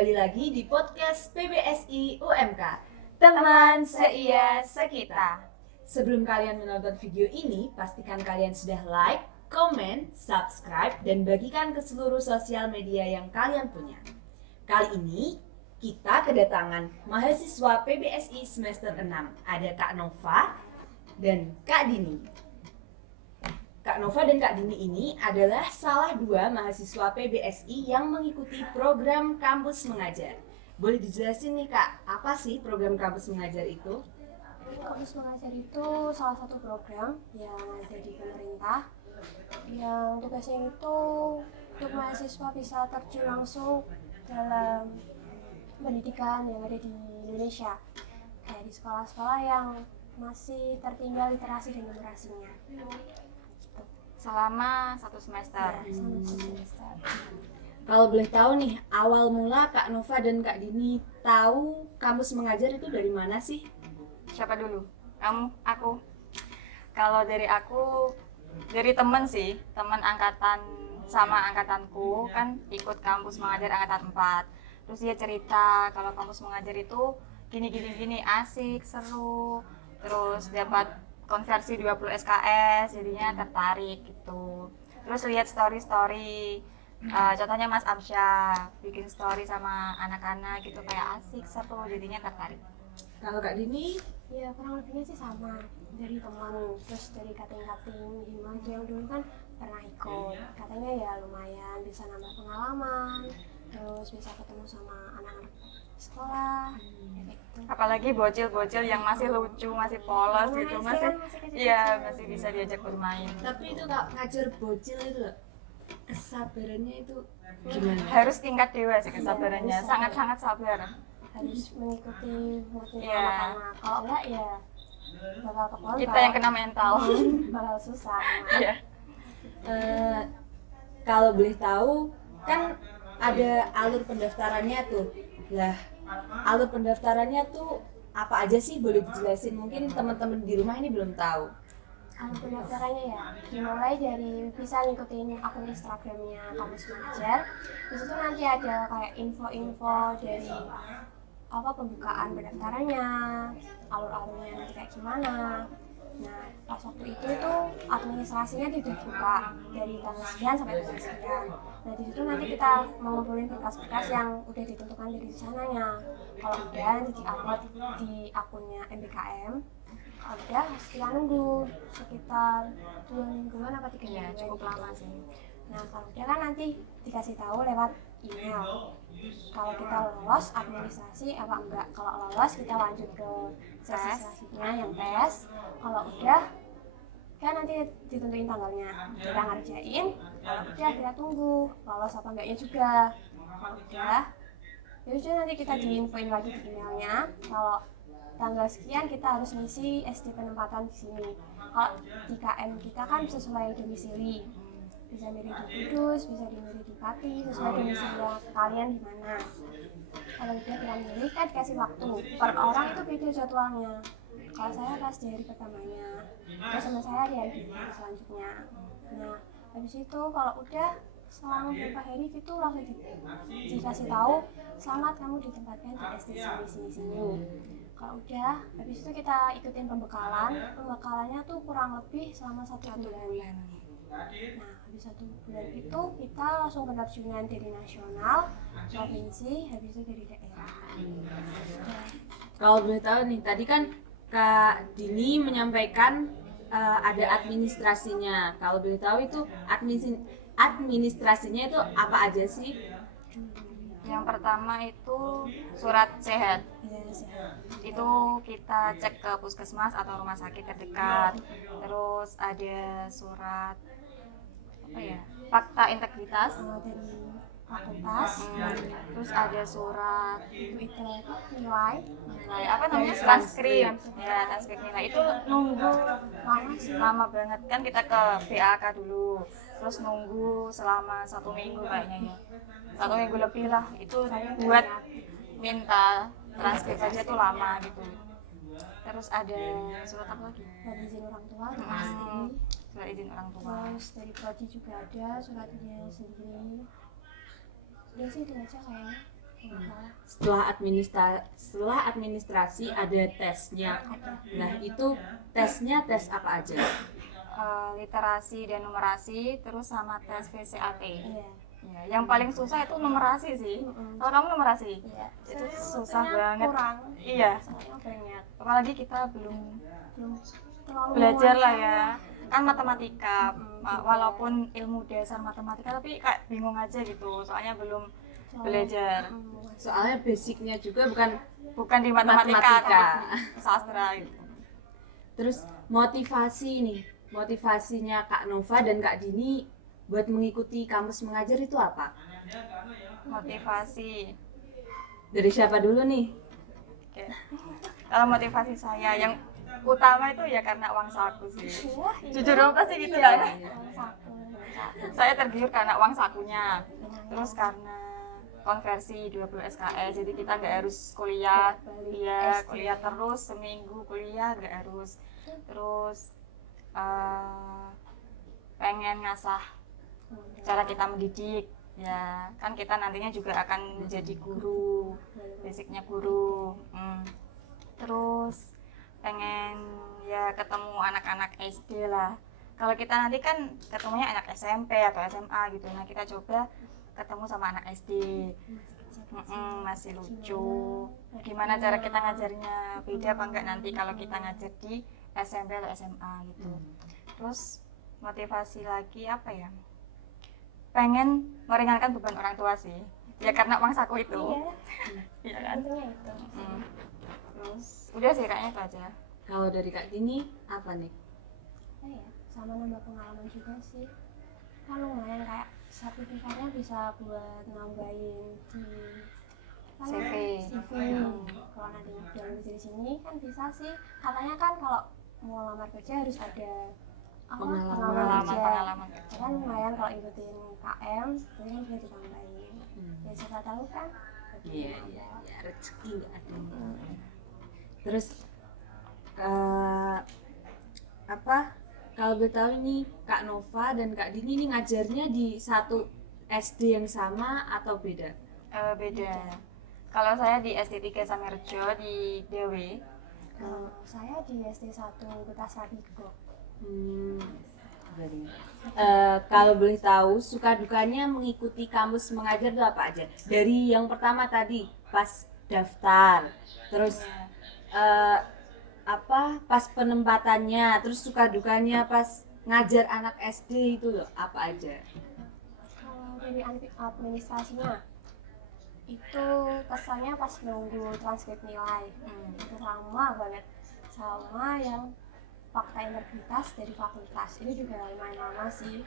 kembali lagi di podcast PBSI UMK, teman seia sekita. Sebelum kalian menonton video ini, pastikan kalian sudah like, komen, subscribe, dan bagikan ke seluruh sosial media yang kalian punya. Kali ini kita kedatangan mahasiswa PBSI semester 6. Ada Kak Nova dan Kak Dini. Kak Nova dan Kak Dini ini adalah salah dua mahasiswa PBSI yang mengikuti program Kampus Mengajar. Boleh dijelasin nih Kak, apa sih program Kampus Mengajar itu? Kampus Mengajar itu salah satu program yang ada di pemerintah yang tugasnya itu untuk mahasiswa bisa terjun langsung dalam pendidikan yang ada di Indonesia, kayak di sekolah-sekolah yang masih tertinggal literasi dan numerasinya. Selama satu semester. Sama semester. Kalau boleh tahu nih, awal mula Kak Nova dan Kak Dini tahu Kampus Mengajar itu dari mana sih? Siapa dulu? Kamu? Aku? Kalau dari aku, dari temen sih, temen angkatan sama angkatanku kan ikut Kampus Mengajar angkatan 4. Terus dia cerita kalau Kampus Mengajar itu gini asik, seru. Terus dapat konversi 20 SKS, jadinya tertarik gitu. Terus lihat story, contohnya Mas Amsyah bikin story sama anak-anak gitu, kayak asik, seru, jadinya tertarik. Kalau Kak Dini? Ya kurang lebihnya sih sama, dari teman, terus dari kating-kating Hima itu yang dulu kan pernah ikut, katanya ya lumayan bisa nambah pengalaman, terus bisa ketemu sama anak-anak sekolah, gitu. Apalagi bocil-bocil yang masih lucu, masih polos gitu, masih iya masih bisa diajak bermain. Tapi itu Kak, ngajar bocil itu loh, kesabarannya itu gimana? Harus tingkat dewa sih kesabarannya, sangat-sangat sabar. Harus mengikuti moodnya Iya. anak-anak, kalau enggak ya bakal kepala Kita yang kena mental. bakal susah. Iya. Kalau boleh tahu, kan ada alur pendaftarannya tuh. Lah, alur pendaftarannya tuh apa aja sih? Boleh dijelasin? Mungkin teman-teman di rumah ini belum tahu. Alur pendaftarannya ya dimulai dari bisa ngikutin akun Instagramnya Kampus Mengajar. Di situ nanti ada kayak info-info dari apa pembukaan pendaftarannya, alur-alurnya nanti kayak gimana. Nah, pas waktu itu administrasinya dibuka dari tanggal sekian sampai tanggal sekian. Nah, di situ nanti kita mengumpulin berkas-berkas yang udah ditentukan dari sananya. Kalau udah nanti di-upload di akunnya MBKM. Kalau udah kita nunggu sekitar 2 mingguan apa 3 Iya, mingguan. cukup lama sih. Nah, kalau udah kan nanti dikasih tahu lewat email kalau kita lolos administrasi apa enggak. Kalau lolos kita lanjut ke sesi selanjutnya yang tes. Kalau udah kan nanti ditentuin tanggalnya, kita ngerjain. Kalau udah kita tunggu lolos apa enggaknya juga. Kalau udah ya udah nanti kita diinfoin lagi di emailnya kalau tanggal sekian kita harus ngisi SD penempatan di sini. Kalau di KM kita kan sesuai domisili, bisa milih di Kudus, bisa dimilih di Pati, sesuai domisili kalian di mana. Kalau udah kita milih kan dikasih waktu, per orang itu beda jadwalnya. Kalau saya pas di hari pertamanya, terus sama saya di hari selanjutnya. Nah, habis itu kalau udah selama beberapa hari itu langsung dikasih tahu selamat kamu ditempatkan di SD sini. Kalau udah, habis itu kita ikutin pembekalannya tuh kurang lebih selama 1 bulan. Nah, habis 1 bulan itu kita langsung penerjunan dari nasional, provinsi, habis itu dari daerah. Kalau boleh tahu nih, tadi kan Kak Dini menyampaikan ada administrasinya. Kalau boleh tahu itu administrasinya itu apa aja sih? Yang pertama itu surat sehat. Yes. Itu kita cek ke puskesmas atau rumah sakit terdekat. Terus ada surat apa ya? Fakta integritas. Dari fakultas, Terus ada surat itu nilai apa namanya, transkrip. Ya, transkrip nilai itu nunggu lama banget kan, kita ke BAK dulu. Terus nunggu selama 1 minggu kayaknya ya. 1 minggu lebih lah. Itu buat minta transkrip aja tuh lama gitu. Terus ada surat apa lagi? dari izin orang tua udah pasti. Surat izin orang tua. Terus dari prodi juga ada suratnya sendiri. Udah sih itu aja kayaknya. Setelah administrasi ada tesnya. Nah, itu tesnya tes apa aja? Literasi dan numerasi, terus sama tes VCAT. Iya. Ya, yang paling susah itu numerasi sih. Kalau kamu numerasi, Iya. itu Saya susah kayaknya banget. kurang. Iya, Soalnya banyak. apalagi kita belum Belum terlalu belajar lah menguasai. ya. Kan matematika, walaupun ilmu dasar matematika, tapi kayak bingung aja gitu. Soalnya belum belajar. Soalnya basicnya juga Bukan di matematika, Matematika. tapi di sastra gitu. Terus motivasinya Kak Nova dan Kak Dini buat mengikuti kampus mengajar itu apa? Motivasi. Dari siapa dulu nih? Oke. Kalau motivasi saya yang utama itu ya karena uang saku sih. Jujur pasti gitu Iya. kan. Saya tergiur karena uang sakunya. Terus karena konversi 20 SKS, jadi kita nggak harus kuliah. Iya, kuliah terus seminggu kuliah nggak harus. Terus pengen ngasah cara kita mendidik. Ya, kan kita nantinya juga akan menjadi guru, basicnya guru. Terus pengen ya ketemu anak-anak SD lah. Kalau kita nanti kan ketemunya anak SMP atau SMA gitu. Nah, kita coba ketemu sama anak SD. Masih lucu. Gimana cara kita ngajarnya? Beda apa enggak nanti kalau kita ngajar di SMP atau SMA gitu. Terus motivasi lagi apa ya? Pengen meringankan beban orang tua sih. Ya karena uang saku itu. Iya kan? Intinya itu. Terus udah sih kayaknya itu aja. Kalau dari Kak Dini apa nih? Ya, sama nambah pengalaman juga sih. Kan lumayan kayak sertifikatnya bisa buat nambahin di CV. Kalau nanti udah lulus dari sini kan bisa sih. Katanya kan kalau mau lamar kerja harus ada pengalaman kerja. Pengalaman kerja. Kan lumayan kalau ikutin KM, jadi kan bisa ditambahin. Ya siapa tahu kan. Iya, rezeki nggak ada. Terus kalau boleh tahu nih Kak Nova dan Kak Dini ini ngajarnya di satu SD yang sama atau beda? Beda. Kalau saya di SD 3 Samerjo di Dewi. Saya di SD 1 Bekas Radiko. Kalau boleh tahu suka dukanya mengikuti kampus mengajar itu apa aja? Dari yang pertama tadi pas daftar, terus pas penempatannya, terus suka dukanya pas ngajar anak SD itu loh apa aja? Kalau dari administrasinya itu kesannya pas nunggu transkrip nilai itu lama banget, sama yang fakta integritas dari fakultas ini juga lumayan lama sih.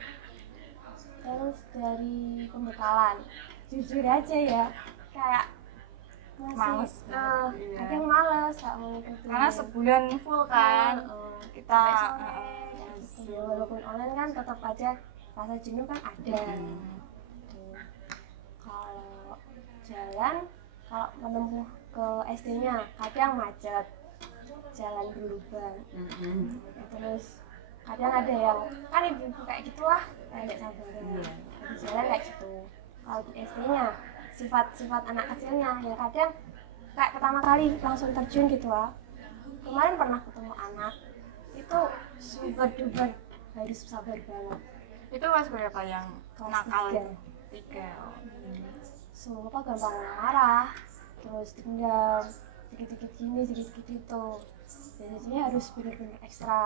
Terus dari pembekalan jujur aja ya kayak Males. kadang males gak mau ngikutin Karena sebulan full kan kita sampai sore gitu. Walaupun online kan tetap aja rasa jenuh kan ada. Kalau jalan, kalau menempuh ke SD-nya kadang macet, jalan berlubang. Terus kadang ada yang kan ibu-ibu kayak gitulah, kayak sabaran di jalan kayak gitu. Kalau di SD-nya sifat anak kecilnya yang kadang kayak pertama kali langsung terjun gitu lah. Kemarin pernah ketemu anak itu super duper harus sabar banget. itu kelas berapa yang Kelas nakal? 3. 3. Semua gampang marah, terus dendam, dikit-dikit gini, dikit-dikit itu. Jadi harus benar-benar ekstra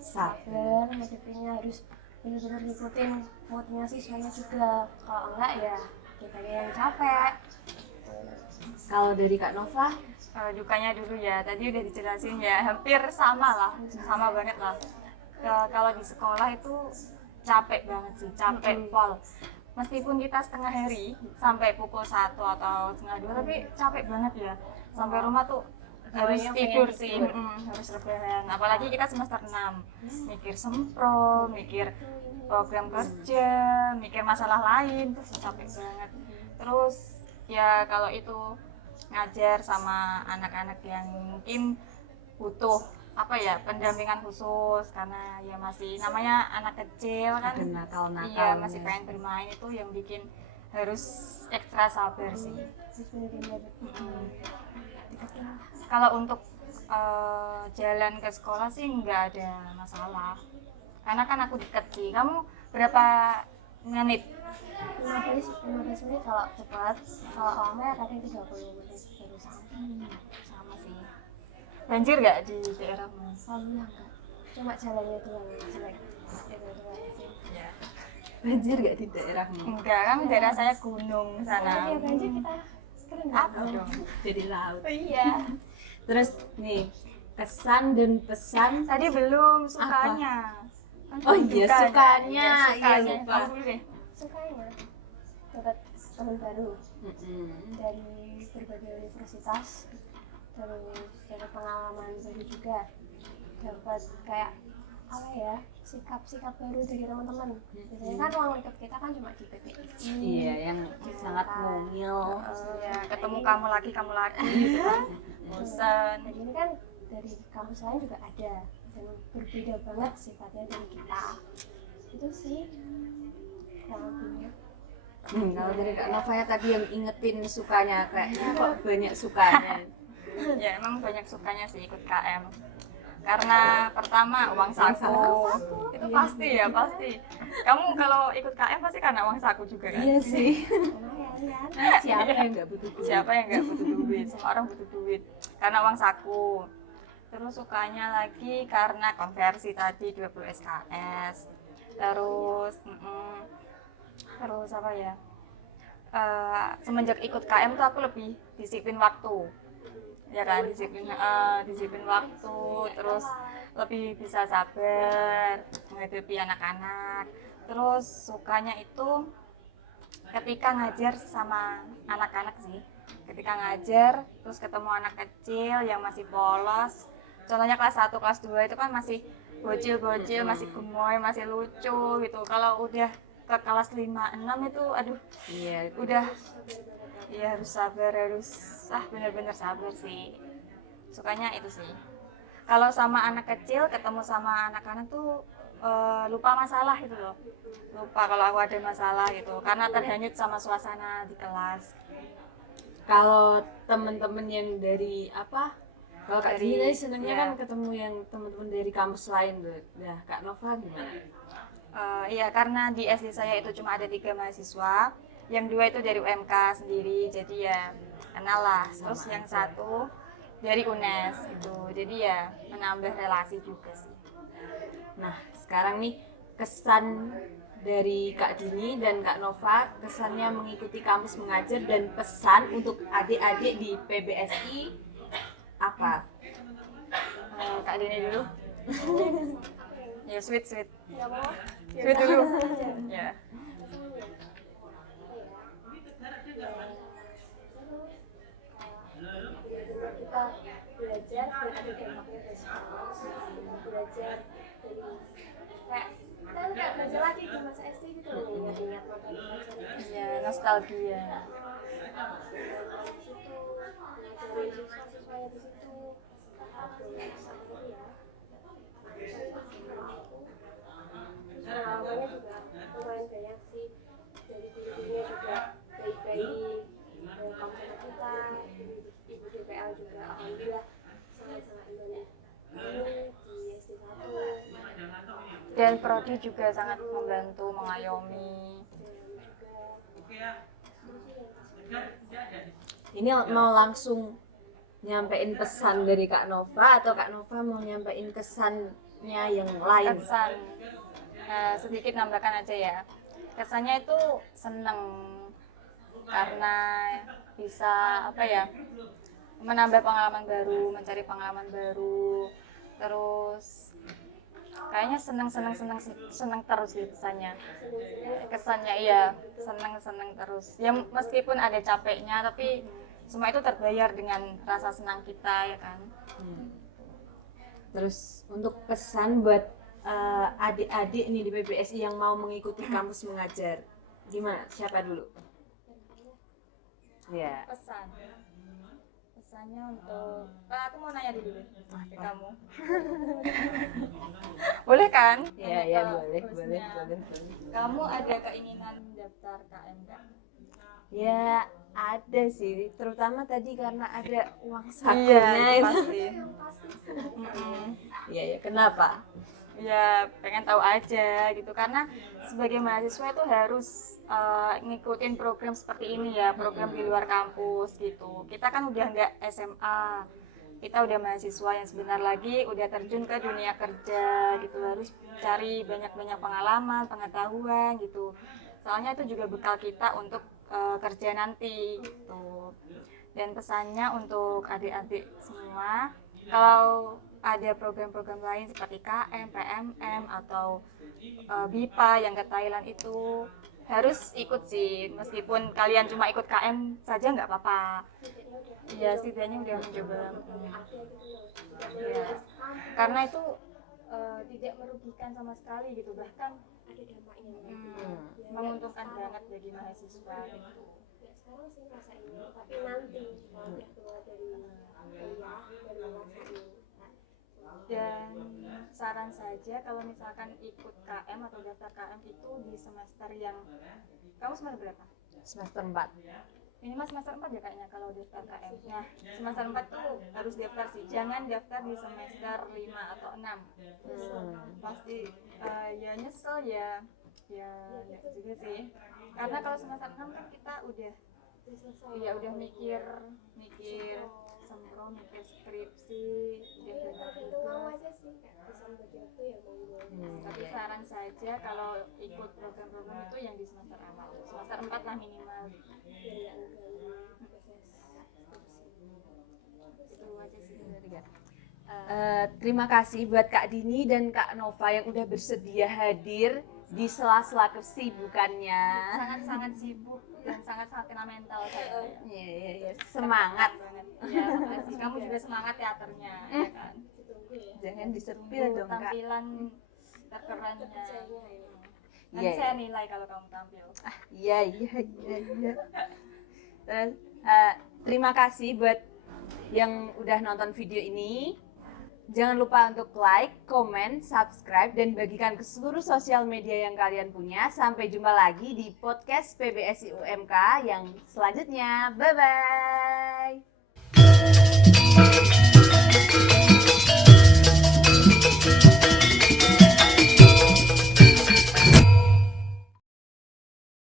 sabar, motivasinya harus benar-benar ngikutin moodnya siswanya juga. Kalau enggak ya kita yang capek. Kalau dari Kak Nova, Dukanya dulu ya, tadi udah dijelasin ya, hampir sama lah, sama banget lah. Kalau di sekolah itu capek banget sih, capek pol. Meskipun kita setengah hari sampai pukul 1 atau setengah 2, tapi capek banget ya. Sampai rumah tuh harus tidur sih, harus rebahan. Apalagi kita semester 6, mikir sempro, mikir program kerja, mikir masalah lain, terus capek banget. Terus ya kalau itu ngajar sama anak-anak yang mungkin butuh pendampingan khusus karena ya masih namanya anak kecil kan, ada nakal-nakal. iya masih pengen bermain, itu yang bikin harus ekstra sabar sih. Terus bener-bener deketin. Kalau untuk jalan ke sekolah sih nggak ada masalah, karena kan aku deket sih. Kamu berapa menit? 15 menit kalau cepat, kalau lama ya kadang 30 menit baru sampai. Sama sih. Banjir nggak di daerahmu? Alhamdulillah enggak, cuma jalannya doang jelek itu doang sih. Banjir gak di daerahmu? Enggak, kan daerah saya gunung sana. Kalau dia banjir kita keren Apa dong? Jadi laut. Iya. Terus nih, kesan dan pesan. Tadi belum sukanya. Kan Oh iya, sukanya. Iya, sukanya. Iya, lupa. Kamu dulu deh. Sukanya dapat teman baru Mm-mm. dari berbagai universitas, terus dari pengalaman baru juga, dapat kayak apa ya, sikap-sikap baru dari teman-teman. Biasanya kan ruang lingkup kita kan cuma di PPI. Iya, yang sangat mungil. Ya, ketemu kamu lagi gitu kan. Bosan. Jadi ini kan dari kampus lain juga ada dan berbeda banget sifatnya dari kita. Itu sih kurang lebihnya. Kalau dari Kak Nova ya tadi yang ingetin sukanya, kayaknya kok banyak sukanya. Ya, emang banyak sukanya sih ikut KM. Karena pertama uang saku. Itu pasti ya, pasti. Kamu kalau ikut KM pasti karena uang saku juga kan? Iya sih. Lumayan ya. Siapa yang nggak butuh duit? Siapa yang nggak butuh duit? Semua orang butuh duit karena uang saku. Terus sukanya lagi karena konversi tadi 20 SKS. Terus terus apa ya? Semenjak ikut KM tuh aku lebih disiplin waktu. Ya kan, disiplin waktu, terus lebih bisa sabar menghadapi anak-anak. Terus sukanya itu ketika ngajar sama anak-anak sih. Ketika ngajar terus ketemu anak kecil yang masih polos, contohnya kelas 1, kelas 2 itu kan masih bocil-bocil, masih gemoy, masih lucu gitu. Kalau udah ke kelas 5, 6 itu aduh, Iya, udah ya harus sabar, bener-bener sabar sih. Sukanya itu sih. Kalau sama anak kecil ketemu sama anak-anak tuh lupa masalah gitu loh. Lupa kalau aku ada masalah gitu karena terhanyut sama suasana di kelas. kalau temen-temen yang dari apa? Kalau Kak Dari- Dini tadi senengnya iya. kan ketemu yang temen-temen dari kampus lain tuh. Nah, Kak Nova gimana? Iya, karena di SD saya itu cuma ada 3 mahasiswa, yang 2 itu dari UMK sendiri, jadi ya kenal lah. Terus yang 1 dari UNES gitu, jadi ya menambah relasi juga sih. Nah, sekarang nih kesan dari Kak Dini dan Kak Nova, kesannya mengikuti kampus mengajar dan pesan untuk adik-adik di PBSI apa? Kak Dini dulu. Ya sweet. Nggak mau? Sweet dulu. Ya. Kita belajar dan ada dampaknya besok. Belajar dari kayak kita kayak belajar lagi di masa SD gitu loh, ingat-ingat materi pelajaran. Ya, nostalgia. Di situ ngajarin siswa-siswanya di situ. Sampai ya. Pengalamannya juga lumayan banyak sih, dari guru-gurunya juga baik-baik, kamu sama kita, ibu DPL juga alhamdulillah sangat-sangat membantu di SD1 Dan Prodi juga sangat membantu, mengayomi. Ini mau langsung nyampein pesan dari Kak Nova atau Kak Nova mau nyampein kesannya yang lain? Kesan sedikit nambahkan aja ya. Kesannya itu seneng karena bisa apa ya, menambah pengalaman baru, mencari pengalaman baru, terus kayaknya seneng terus gitu kesannya iya, seneng terus ya, meskipun ada capeknya tapi semua itu terbayar dengan rasa senang kita ya kan. Terus untuk pesan buat adik-adik nih di PBSI yang mau mengikuti kampus mengajar, gimana? Siapa dulu? Ya. Pesannya untuk aku mau nanya dulu deh ke kamu. Boleh kan? Ya, Tanya ke boleh. bosnya. Kamu ada keinginan daftar KM nggak? Ya ada sih, terutama tadi karena ada uang Iya, sakunya itu itu. pasti. Mm-mm. Iya ya, kenapa? Ya pengen tahu aja gitu, karena sebagai mahasiswa itu harus ngikutin program seperti ini ya, program di luar kampus gitu. Kita kan udah nggak SMA, kita udah mahasiswa yang sebentar lagi udah terjun ke dunia kerja gitu, harus cari banyak-banyak pengalaman, pengetahuan gitu. Soalnya itu juga bekal kita untuk kerja nanti gitu. Dan pesannya untuk adik-adik semua, kalau ada program-program lain seperti KM, PMM atau BIPA yang ke Thailand itu harus ikut sih, meskipun kalian cuma ikut KM saja nggak apa-apa. Iya, setidaknya udah mencoba. Ya. Karena itu tidak merugikan sama sekali gitu, bahkan ada dampaknya. menguntungkan banget bagi mahasiswa gitu. Nggak sekarang sih masa ini, tapi nanti kalau udah keluar dari kuliah dari masa ini. Dan saran saja kalau misalkan ikut KM atau daftar KM itu di semester yang, kamu semester berapa? Semester 4. Minimal semester 4 ya kayaknya kalau daftar KM. Nah, semester 4 tuh harus daftar sih. Jangan daftar di semester 5 atau 6. Pasti ya nyesel ya. Ya enggak juga sih. Karena kalau semester 6 kan kita udah udah mikir sempro, mikir skripsi, udah banyak Tergantung kamu tugas. aja sih, bisa bagi waktu ya monggo. Tapi saran saja kalau ikut program-program itu yang di semester awal. Semester 4 lah minimal. Biar nggak mengganggu proses skripsi. Itu aja sih. Terima kasih buat Kak Dini dan Kak Nova yang udah bersedia hadir di sela-sela kesibukannya. Sangat-sangat sibuk dan sangat-sangat kena mental saya. Iya. Semangat. Banget. Ya, makasih. Kamu juga semangat teaternya, ya kan? Jangan disepil Tunggu dong Kak. tampilan terkerennya. Nanti Iya. saya nilai kalau kamu tampil. Iya. Terus terima kasih buat yang udah nonton video ini. Jangan lupa untuk like, comment, subscribe, dan bagikan ke seluruh sosial media yang kalian punya. Sampai jumpa lagi di podcast PBSI UMK yang selanjutnya. Bye-bye!